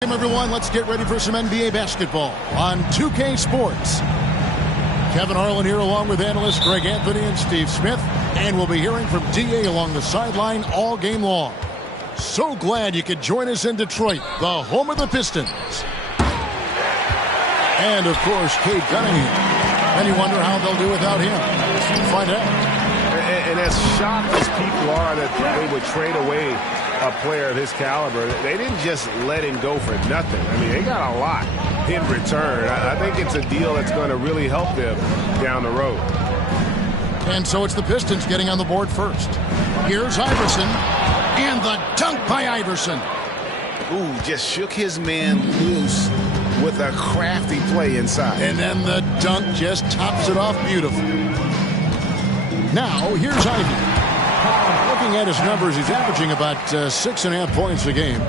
Everyone, let's get ready for some NBA basketball on 2K Sports. Kevin Harlan here along with analysts Greg Anthony and Steve Smith, and we'll be hearing from DA along the sideline all game long. So glad you could join us in Detroit, the home of the Pistons. And of course, Cade Cunningham. And you wonder how they'll do without him. We'll find out. And as shocked as people are that they would trade away a player of his caliber, they didn't just let him go for nothing. I mean, they got a lot in return. I think it's a deal that's going to really help them down the road. And so it's the Pistons getting on the board first. Here's Iverson, and the dunk by Iverson. Ooh, just shook his man loose with a crafty play inside. And then the dunk just tops it off beautifully. Now, here's Ivy. Looking at his numbers, he's averaging about 6.5 points a game.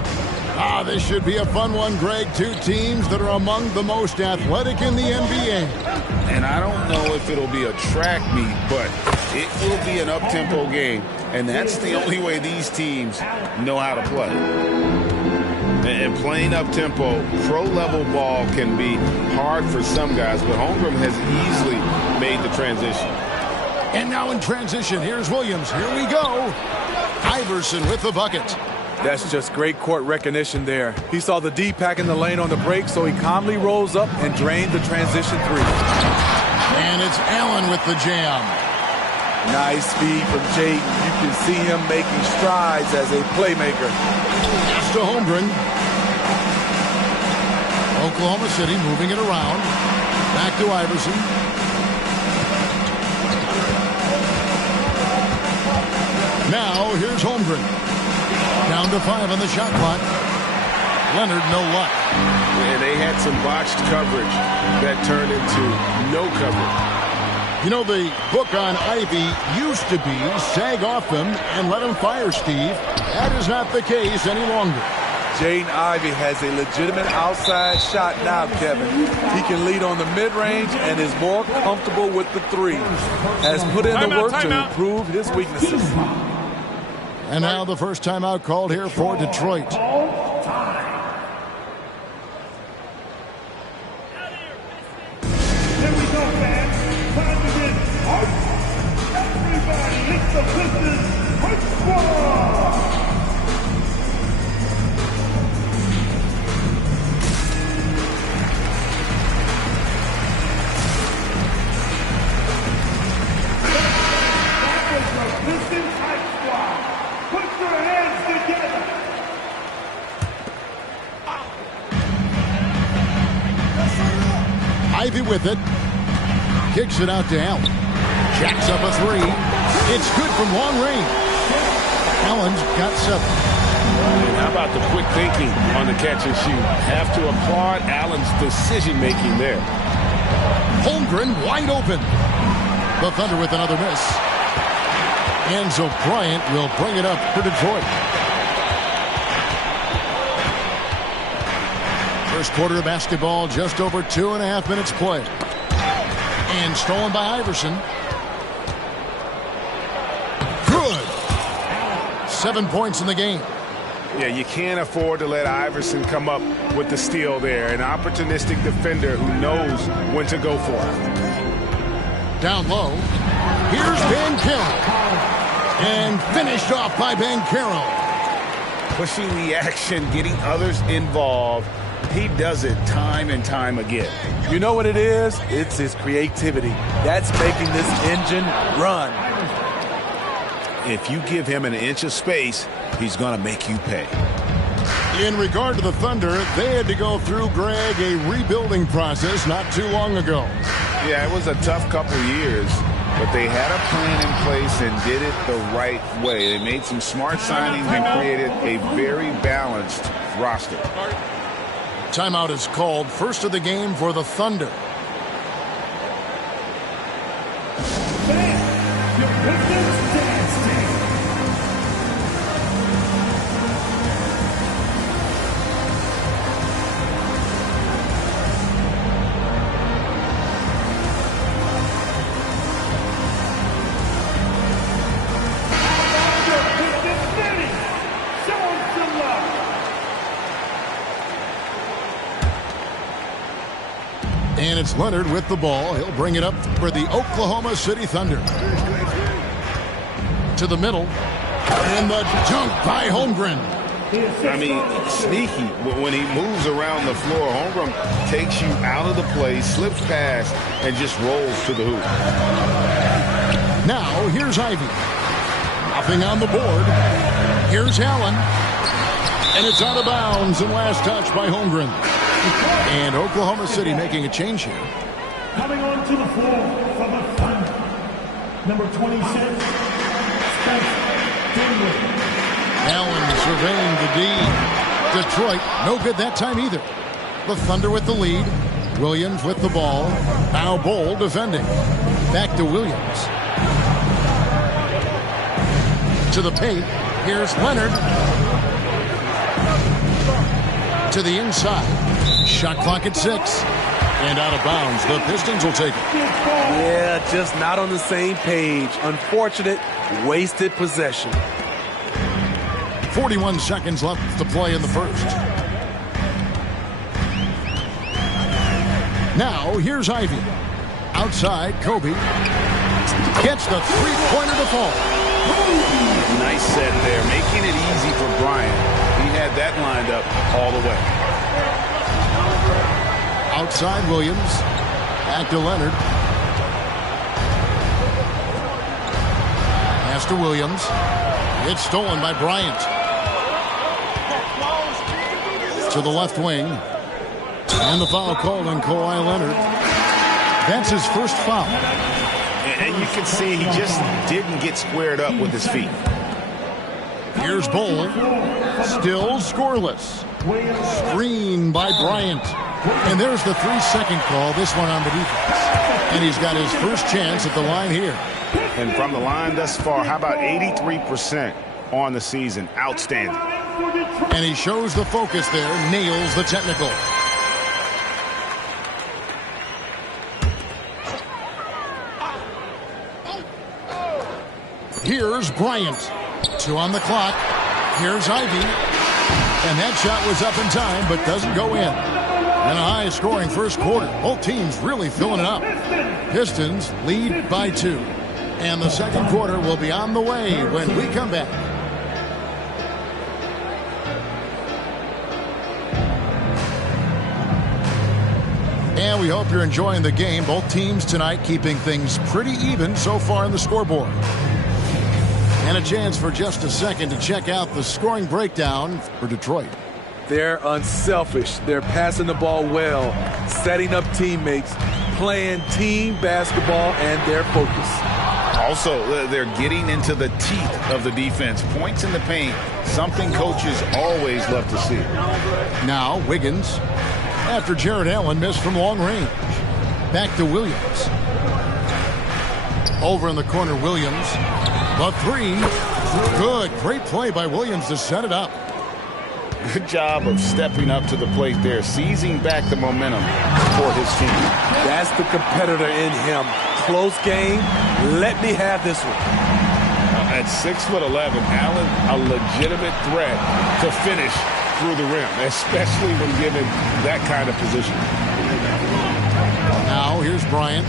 This should be a fun one, Greg. Two teams that are among the most athletic in the NBA. And I don't know if it'll be a track meet, but it will be an up-tempo game. And that's the only way these teams know how to play. And playing up-tempo, pro-level ball can be hard for some guys, but Holmgren has easily made the transition. And now in transition, here's Williams. Here we go. Iverson with the bucket. That's just great court recognition there. He saw the D pack in the lane on the break, so he calmly rolls up and drained the transition three. And it's Allen with the jam. Nice speed from Jake. You can see him making strides as a playmaker. Pass to Holmgren. Oklahoma City moving it around. Back to Iverson. Now, here's Holmgren. Down to 5 on the shot clock. Leonard, no luck. And they had some botched coverage that turned into no coverage. You know, the book on Ivy used to be sag off him and let him fire, Steve. That is not the case any longer. Jaden Ivey has a legitimate outside shot now, Kevin. He can lead on the mid-range and is more comfortable with the three. Has put in the work to improve his weaknesses. And now the first timeout called here for Detroit. Here we go, fans. Time to get hyped. Everybody, it's the Pistons Hype Squad. That was the Pistons Hype Squad. Put your hands together. Ivy with it. Kicks it out to Allen. Jacks up a three. It's good from long range. Allen's got 7. And how about the quick thinking on the catch and shoot? Have to applaud Allen's decision-making there. Holmgren wide open. The Thunder with another miss. Enzo Bryant will bring it up for Detroit. First quarter of basketball, just over 2.5 minutes played. And stolen by Iverson. Good. 7 points in the game. Yeah, you can't afford to let Iverson come up with the steal there. An opportunistic defender who knows when to go for it. Down low. Here's Banchero. And finished off by Banchero. Pushing the action, getting others involved. He does it time and time again. You know what it is? It's his creativity. That's making this engine run. If you give him an inch of space, he's going to make you pay. In regard to the Thunder, they had to go through, Greg, a rebuilding process not too long ago. Yeah, it was a tough couple years, but they had a plan in place and did it the right way. They made some smart signings and created a very balanced roster. Timeout is called. First of the game for the Thunder. And it's Leonard with the ball. He'll bring it up for the Oklahoma City Thunder. To the middle. And the dunk by Holmgren. I mean, sneaky. When he moves around the floor, Holmgren takes you out of the play, slips past, and just rolls to the hoop. Now, here's Ivy. Nothing on the board. Here's Allen. And it's out of bounds and last touch by Holmgren. And Oklahoma City making a change here. Coming onto the floor from the Thunder, number 26, Spencer. Allen surveying the D. Detroit, no good that time either. The Thunder with the lead. Williams with the ball. Now Bol defending. Back to Williams. To the paint. Here's Leonard. To the inside. Shot clock at 6. And out of bounds. The Pistons will take it. Yeah, just not on the same page. Unfortunate, wasted possession. 41 seconds left to play in the first. Now, here's Ivy. Outside, Kobe. Gets the three-pointer to fall. Nice set there, making it easy for Bryant. He had that lined up all the way. Outside, Williams. Back to Leonard. Pass to Williams. It's stolen by Bryant. To the left wing. And the foul called on Kawhi Leonard. That's his first foul. And you can see he just didn't get squared up with his feet. Here's Bol. Still scoreless. Screen by Bryant. And there's the 3-second call. This one on the defense. And he's got his first chance at the line here. And from the line thus far, how about 83% on the season? Outstanding. And he shows the focus there, nails the technical. Here's Bryant. 2 on the clock. Here's Ivy. And that shot was up in time, but doesn't go in. And a high-scoring first quarter. Both teams really filling it up. Pistons lead by 2. And the second quarter will be on the way when we come back. And we hope you're enjoying the game. Both teams tonight keeping things pretty even so far in the scoreboard. And a chance for just a second to check out the scoring breakdown for Detroit. They're unselfish. They're passing the ball well, setting up teammates, playing team basketball, and their focus. Also, they're getting into the teeth of the defense. Points in the paint, something coaches always love to see. Now, Wiggins, after Jared Allen missed from long range. Back to Williams. Over in the corner, Williams. The 3. Good. Great play by Williams to set it up. Good job of stepping up to the plate there, seizing back the momentum for his team. That's the competitor in him. Close game. Let me have this one. At 6'11", Allen, a legitimate threat to finish through the rim, especially when given that kind of position. Now, here's Bryant.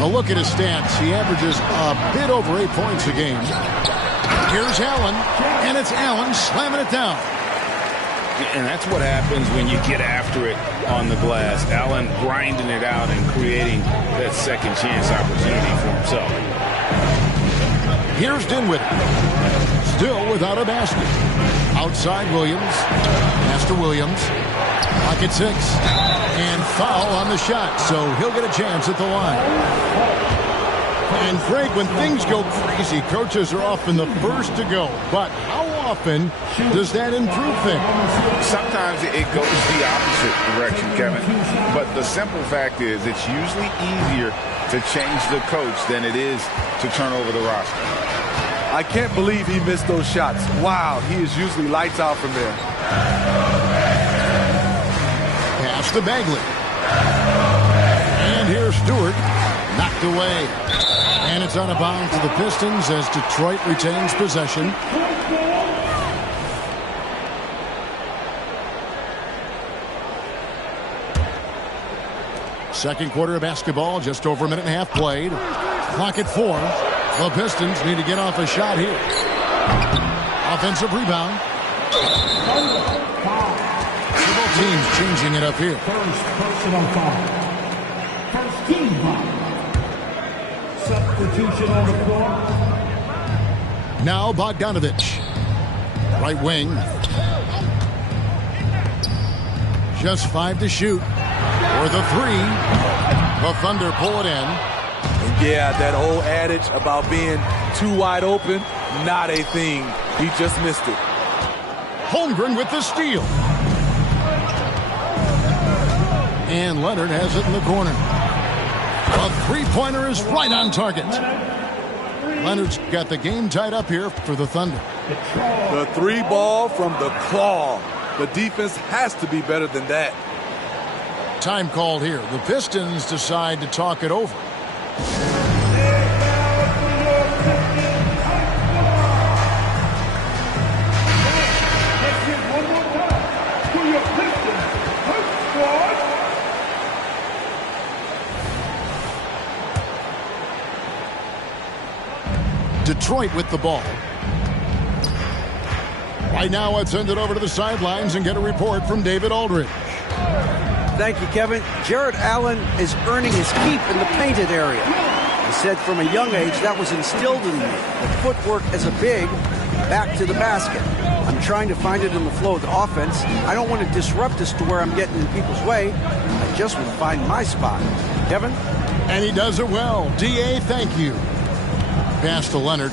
A look at his stats. He averages a bit over 8 points a game. Here's Allen, and it's Allen slamming it down. And that's what happens when you get after it on the glass. Allen grinding it out and creating that second chance opportunity for himself. Here's Dinwiddie. Still without a basket. Outside Williams. Pass to Williams. Pocket 6. And foul on the shot, so he'll get a chance at the line. And Craig, when things go crazy, coaches are often the first to go. But how often does that improve things? Sometimes it goes the opposite direction, Kevin. But the simple fact is it's usually easier to change the coach than it is to turn over the roster. I can't believe he missed those shots. Wow, he is usually lights out from there. Pass to Bagley. And here's Stewart. Knocked away. And it's out of bounds to the Pistons as Detroit retains possession. Second quarter of basketball, just over a minute and a half played. Clock at 4. The Pistons need to get off a shot here. Offensive rebound. Both teams changing it up here. First personal foul. First team foul. Substitution on the floor. Now Bogdanovich. Right wing. Just 5 to shoot. For the 3. The Thunder pull it in. And yeah, that old adage about being too wide open, not a thing. He just missed it. Holmgren with the steal. And Leonard has it in the corner. A three-pointer is right on target. Leonard's got the game tied up here for the Thunder. The 3 ball from the claw. The defense has to be better than that. Time called here. The Pistons decide to talk it over. Detroit with the ball. Right now, let's send it over to the sidelines and get a report from David Aldridge. Thank you, Kevin. Jared Allen is earning his keep in the painted area. He said from a young age that was instilled in me. The footwork as a big, back to the basket. I'm trying to find it in the flow of the offense. I don't want to disrupt this to where I'm getting in people's way. I just want to find my spot. Kevin? And he does it well. D.A., thank you. Pass to Leonard.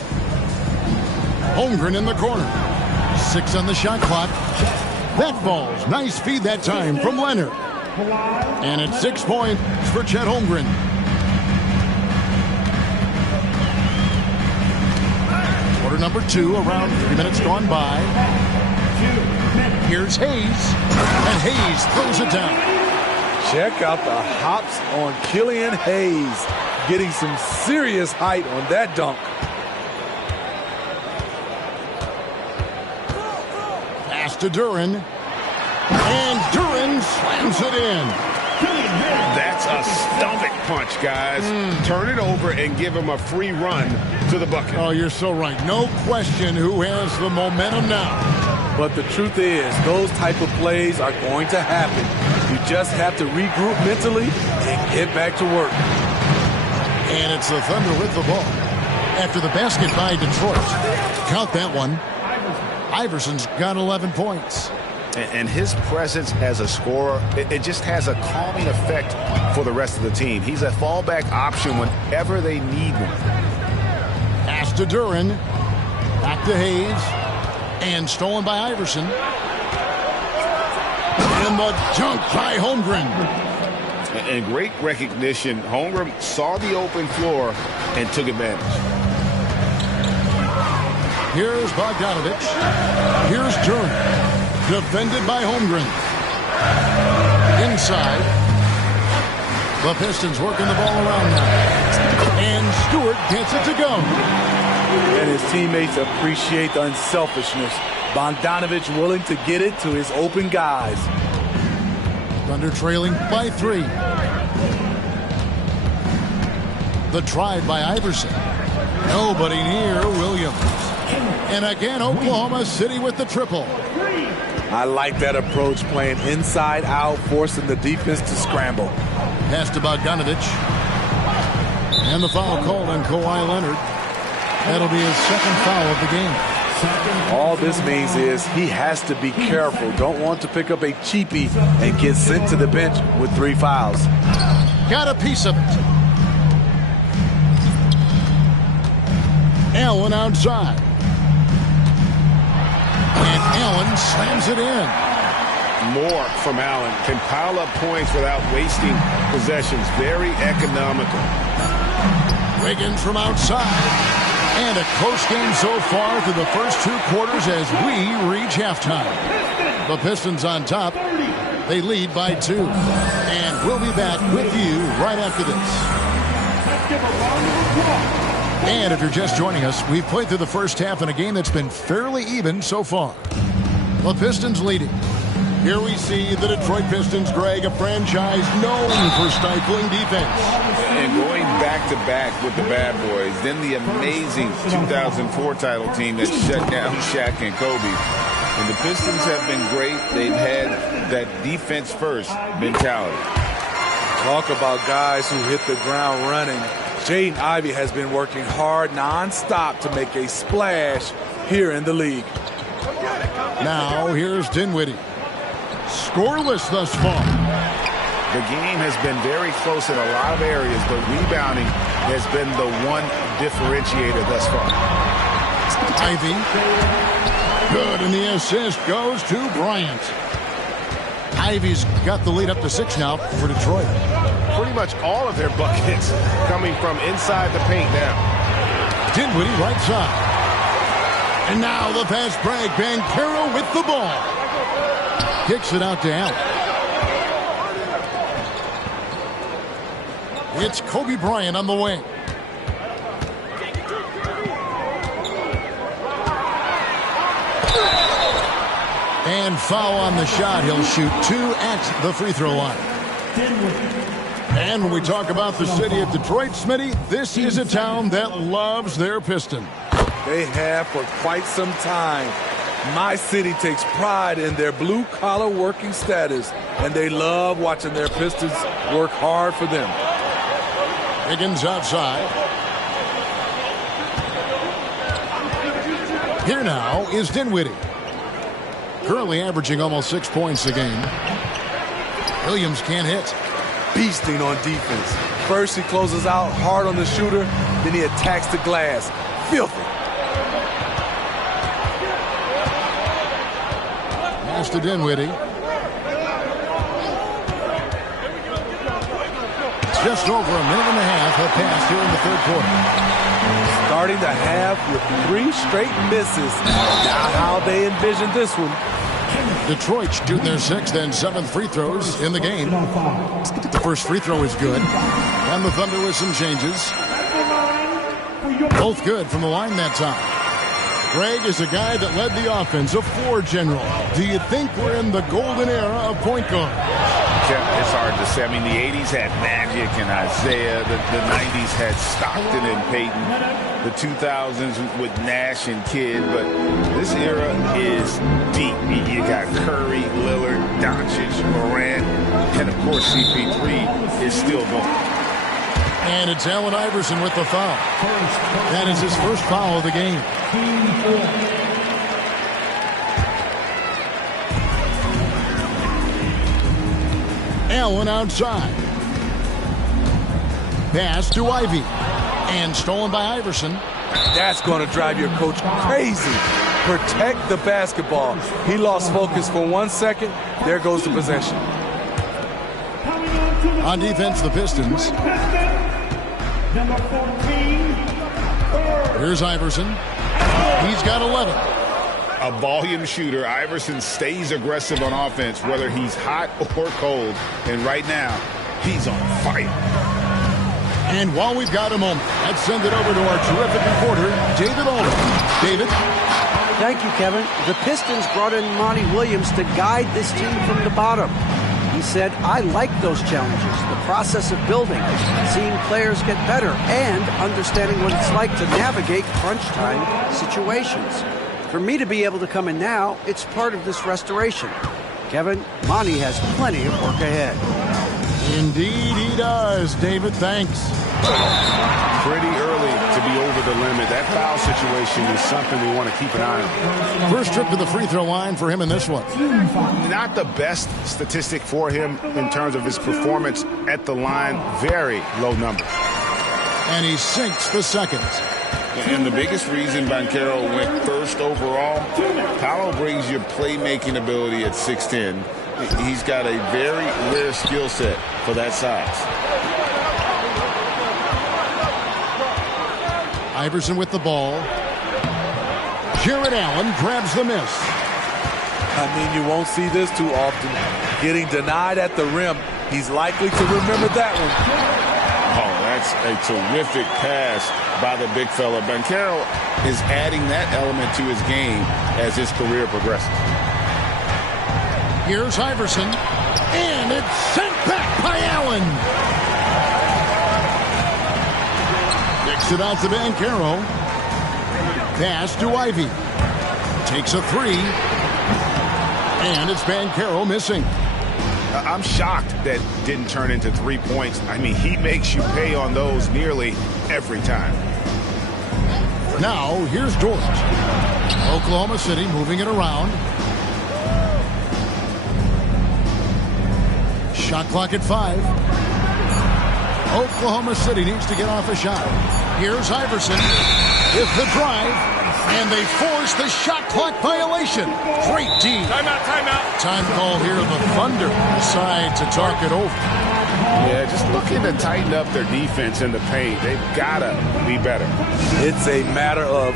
Holmgren in the corner. 6 on the shot clock. That falls. Nice feed that time from Leonard. And it's 6 points for Chet Holmgren. Quarter number 2, around 3 minutes gone by. Here's Hayes. And Hayes throws it down. Check out the hops on Killian Hayes. Getting some serious height on that dunk. Pass to Duren. And Duren slams it in. That's a stomach punch, guys. Turn it over and give him a free run to the bucket. Oh, you're so right. No question who has the momentum now. But the truth is, those type of plays are going to happen. You just have to regroup mentally and get back to work. And it's the Thunder with the ball. After the basket by Detroit. Count that one. Iverson's got 11 points. And his presence as a scorer, it just has a calming effect for the rest of the team. He's a fallback option whenever they need one. Pass to Duren. Back to Hayes. And stolen by Iverson. And the dunk by Holmgren. And great recognition. Holmgren saw the open floor and took advantage. Here's Bogdanovich. Here's Duren. Defended by Holmgren. Inside. The Pistons working the ball around now. And Stewart gets it to go. And his teammates appreciate the unselfishness. Bogdanovich willing to get it to his open guys. Thunder trailing by 3. The drive by Iverson. Nobody near Williams. And again, Oklahoma City with the triple. I like that approach, playing inside out, forcing the defense to scramble. Pass to Bogdanovich. And the foul called on Kawhi Leonard. That'll be his second foul of the game. All this means is he has to be careful. Don't want to pick up a cheapie and get sent to the bench with 3 fouls. Got a piece of it. Allen outside. And Allen slams it in. More from Allen. Can pile up points without wasting possessions. Very economical. Wiggins from outside. And a close game so far through the first 2 quarters as we reach halftime. The Pistons on top. They lead by 2. And we'll be back with you right after this. And if you're just joining us, we've played through the first half in a game that's been fairly even so far. The Pistons leading. Here we see the Detroit Pistons, Greg, a franchise known for stifling defense. And going back-to-back with the bad boys, then the amazing 2004 title team that shut down Shaq and Kobe. And the Pistons have been great. They've had that defense-first mentality. Talk about guys who hit the ground running. Jaden Ivey has been working hard non-stop to make a splash here in the league. Now here's Dinwiddie. Scoreless thus far. The game has been very close in a lot of areas, but rebounding has been the one differentiator thus far. Ivey. Good, and the assist goes to Bryant. Ivey's got the lead up to 6 now for Detroit. Pretty much all of their buckets coming from inside the paint now. Dinwiddie right side. And now the fast break. Banchero with the ball. Kicks it out to Allen. It's Kobe Bryant on the wing. And foul on the shot. He'll shoot 2 at the free throw line. And when we talk about the city of Detroit, Smitty, this is a town that loves their Piston. They have for quite some time. My city takes pride in their blue-collar working status, and they love watching their Pistons work hard for them. Higgins outside. Here now is Dinwiddie. Currently averaging almost 6 points a game. Williams can't hit. Beasting on defense. First he closes out hard on the shooter, then he attacks the glass. Filthy. Pass to Dinwiddie. Just over a minute and a half have passed here in the third quarter. Starting the half with 3 straight misses. Now how they envision this one. Detroit shooting their 6th and 7th free throws in the game. The first free throw is good. And the Thunder with some changes. Both good from the line that time. Greg is a guy that led the offense, a floor general. Do you think we're in the golden era of point guard? It's hard to say. I mean, the 80s had Magic and Isaiah. The 90s had Stockton and Payton. The 2000s with Nash and Kidd. But this era is deep. You got Curry, Lillard, Doncic, Morant, and, of course, CP3 is still going. And it's Allen Iverson with the foul. That is his first foul of the game. Allen outside. Pass to Ivey. And stolen by Iverson. That's going to drive your coach crazy. Protect the basketball. He lost focus for 1 second. There goes the possession. On defense, the Pistons. Number 14. Here's Iverson. He's got 11. A volume shooter. Iverson stays aggressive on offense, whether he's hot or cold. And right now, he's on fire. And while we've got a moment, let's send it over to our terrific reporter, David Alden. David? Thank you, Kevin. The Pistons brought in Monty Williams to guide this team from the bottom. He said, I like those challenges, the process of building, seeing players get better, and understanding what it's like to navigate crunch time situations. For me to be able to come in now, it's part of this restoration. Kevin, Monty has plenty of work ahead. Indeed he does, David. Thanks. Pretty early to be over the limit. That foul situation is something we want to keep an eye on. First trip to the free throw line for him in this one. Not the best statistic for him in terms of his performance at the line. Very low number. And he sinks the second. And the biggest reason Banchero went first overall, Paolo brings your playmaking ability at 6'10". He's got a very rare skill set for that size. Iverson with the ball. Jared Allen grabs the miss. I mean, you won't see this too often. Getting denied at the rim. He's likely to remember that one. Oh, that's a terrific pass by the big fella. Banchero is adding that element to his game as his career progresses. Here's Iverson. And it's sent back by Allen. Kicks it out to Banchero. Pass to Ivy. Takes a three. And it's Banchero missing. I'm shocked that didn't turn into 3 points. I mean, he makes you pay on those nearly every time. Now, here's Dort. Oklahoma City moving it around. Shot clock at 5. Oklahoma City needs to get off a shot. Here's Iverson with the drive. And they force the shot clock violation. Great D. Timeout. Time called here. The Thunder decide to talk it over. Yeah, just looking to tighten up their defense in the paint. They've got to be better. It's a matter of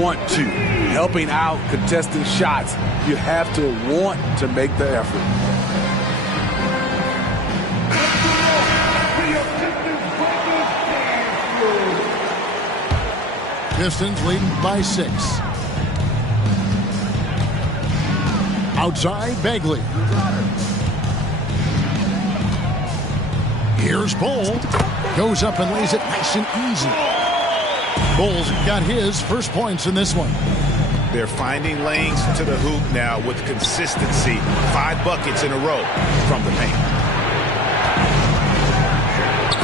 want to. Helping out, contesting shots. You have to want to make the effort. Pistons leading by 6. Outside, Bagley. Here's Bull. Goes up and lays it nice and easy. Bull's got his first points in this one. They're finding lanes to the hoop now with consistency. 5 buckets in a row from the paint.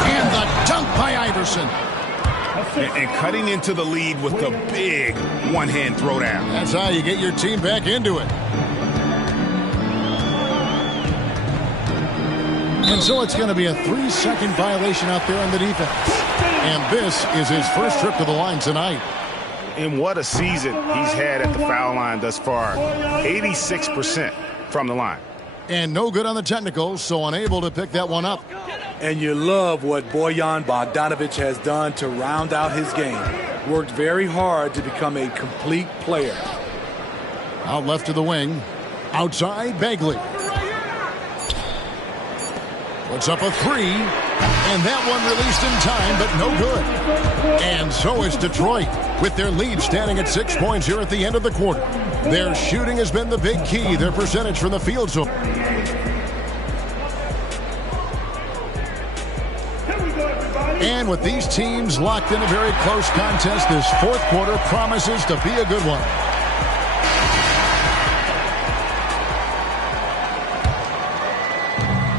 And the dunk by Iverson. And cutting into the lead with the big one-hand throwdown. That's how you get your team back into it. And so it's going to be a 3-second violation out there on the defense. And this is his first trip to the line tonight. And what a season he's had at the foul line thus far. 86% from the line. And no good on the technicals, so unable to pick that one up. And you love what Bojan Bogdanovic has done to round out his game. Worked very hard to become a complete player. Out left to the wing. Outside, Bagley. Puts up a 3. And that one released in time, but no good. And so is Detroit, with their lead standing at 6 points here at the end of the quarter. Their shooting has been the big key, their percentage from the field zone. And with these teams locked in a very close contest, this fourth quarter promises to be a good one.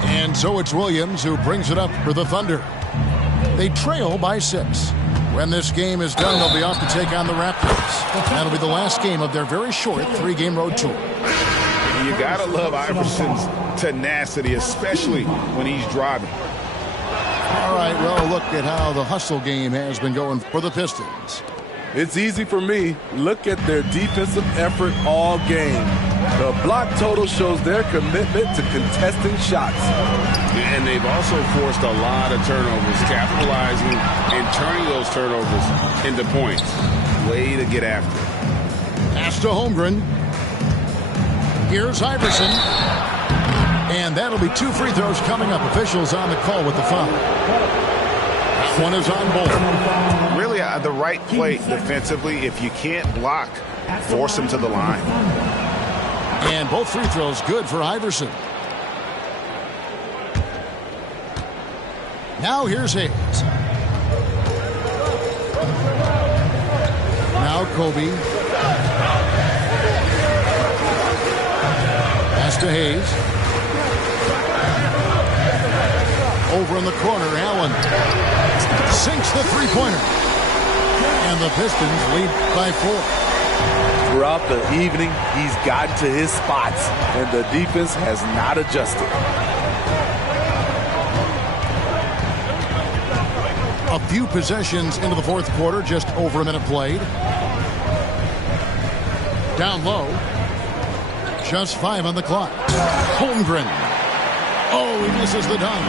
And so it's Williams who brings it up for the Thunder. They trail by 6. When this game is done, they'll be off to take on the Raptors. That'll be the last game of their very short 3-game road tour. You gotta love Iverson's tenacity, especially when he's driving. All right, well, look at how the hustle game has been going for the Pistons. It's easy for me. Look at their defensive effort all game. The block total shows their commitment to contesting shots. And they've also forced a lot of turnovers, capitalizing and turning those turnovers into points. Way to get after it. Pass to Holmgren. Here's Iverson. And that'll be 2 free throws coming up. Officials on the call with the foul. That one is on Bull. Really the right play defensively. If you can't block, force him to the line. And both free throws good for Iverson. Now here's Hayes. Now Kobe. Pass to Hayes. Over in the corner, Allen sinks the three-pointer. And the Pistons lead by 4. Throughout the evening, he's gotten to his spots, and the defense has not adjusted. A few possessions into the fourth quarter, just over a minute played. Down low. Just 5 on the clock. Holmgren. Oh, he misses the dunk.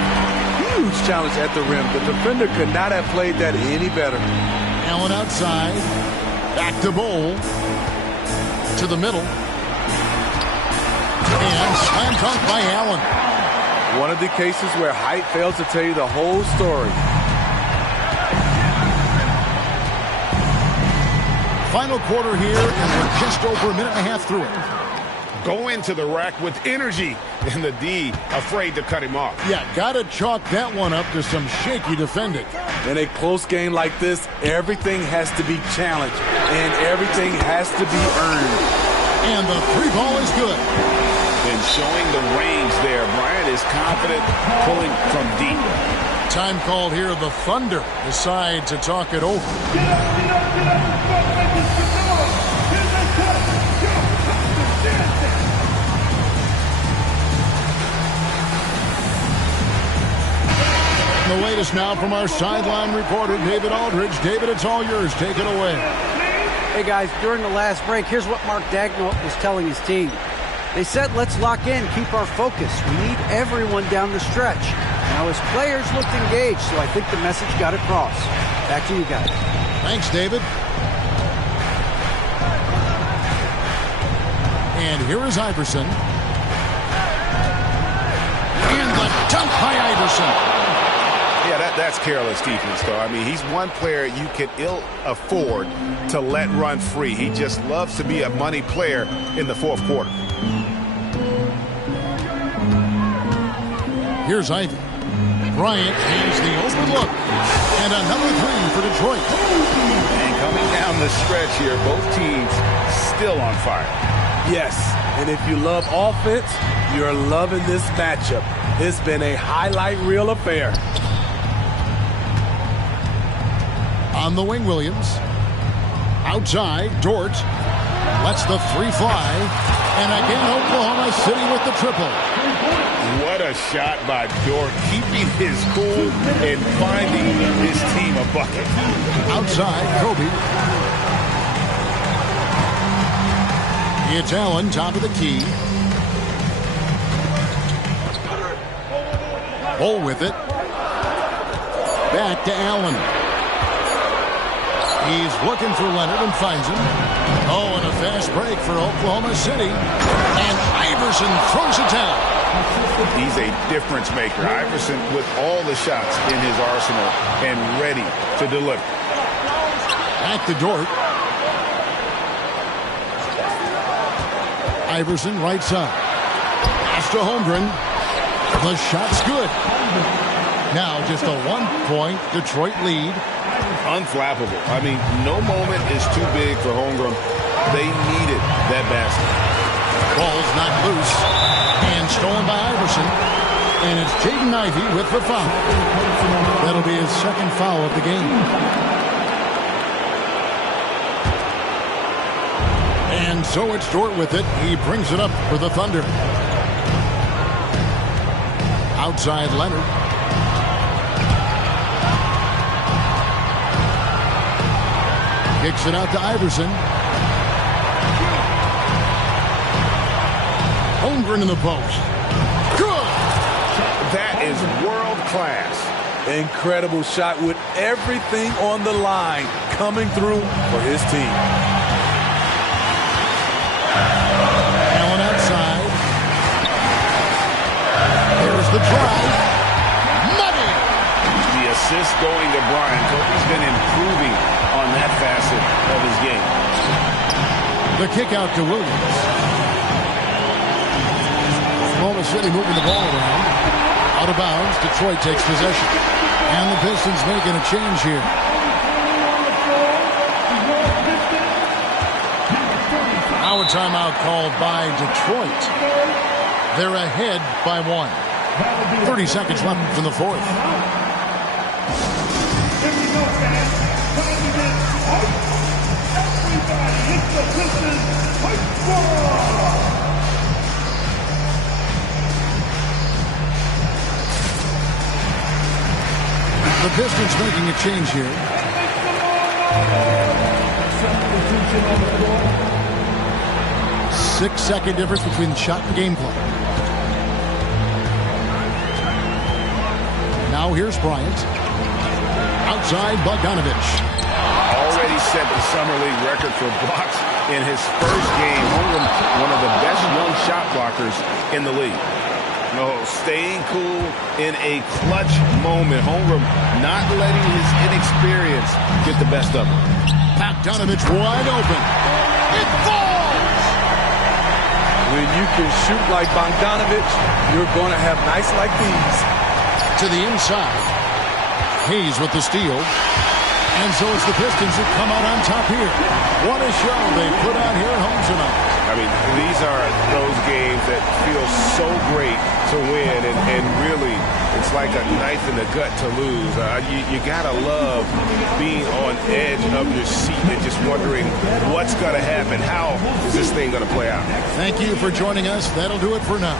Huge challenge at the rim. The defender could not have played that any better. Allen outside. Back to Bull. To the middle. And slam dunk by Allen. One of the cases where height fails to tell you the whole story. Final quarter here, and we're just over a minute and a half through it. go into the rack with energy, and the D afraid to cut him off. Yeah, got to chalk that one up to some shaky defending. In a close game like this, everything has to be challenged, and everything has to be earned. And the three ball is good. And showing the range there, Bryant is confident pulling from deep. Time called here. The Thunder decide to talk it over. The latest now from our sideline reporter, David Aldridge. David, it's all yours. Take it away. Hey, guys, during the last break, here's what Mark Daigneault was telling his team. They said, let's lock in, keep our focus. We need everyone down the stretch. Now, his players looked engaged, so I think the message got across. Back to you guys. Thanks, David. And here is Iverson. And the dunk by Iverson. Yeah, that's careless defense, though. I mean, he's one player you can ill afford to let run free. He just loves to be a money player in the fourth quarter. Here's Ivy. Bryant has the open look. And another three for Detroit. And coming down the stretch here, both teams still on fire. Yes, and if you love offense, you're loving this matchup. It's been a highlight reel affair. On the wing, Williams. Outside, Dort lets the three fly. And again, Oklahoma City with the triple. What a shot by Dort, keeping his cool and finding his team a bucket. Outside, Kobe. It's Allen, top of the key. Bull with it. Back to Allen. He's looking for Leonard and finds him. Oh, and a fast break for Oklahoma City. And Iverson throws it down. He's a difference maker. Iverson with all the shots in his arsenal and ready to deliver. Back to Dort. Iverson right side. Pass to Holmgren. The shot's good. Now just a 1-point Detroit lead. Unflappable. I mean, no moment is too big for Holmgren. They needed that basket. Ball's not loose. And stolen by Iverson. And it's Jaden Ivey with the foul. That'll be his second foul of the game. And so it's Dort with it. He brings it up for the Thunder. Outside Leonard. Kicks it out to Iverson. Holmgren in the post. Good! That is world class. Incredible shot with everything on the line coming through for his team. Allen outside. There's the drive. Money! The assist going to Bryant. Kobe's been improving on that facet of his game. The kick out to Williams. Oklahoma City moving the ball around. Out of bounds. Detroit takes possession. And the Pistons making a change here. Now a timeout called by Detroit. They're ahead by 1. 30 seconds left from the fourth. The Pistons making a change here. Six-second difference between the shot and game clock. Now here's Bryant. Outside Bogdanovich. Already set the Summer League record for blocks in his first game. Holmgren, one of the best young shot blockers in the league. No, staying cool in a clutch moment. Holmgren not letting his inexperience get the best of him. Bogdanovich wide open. It falls! When you can shoot like Bogdanovich, you're going to have nights like these. To the inside. Hayes with the steal. And so it's the Pistons that come out on top here. What a show they put on here at home tonight. I mean, these are those games that feel so great to win, and really, it's like a knife in the gut to lose. You gotta love being on edge of your seat and just wondering what's gonna happen. How is this thing gonna play out? Thank you for joining us. That'll do it for now.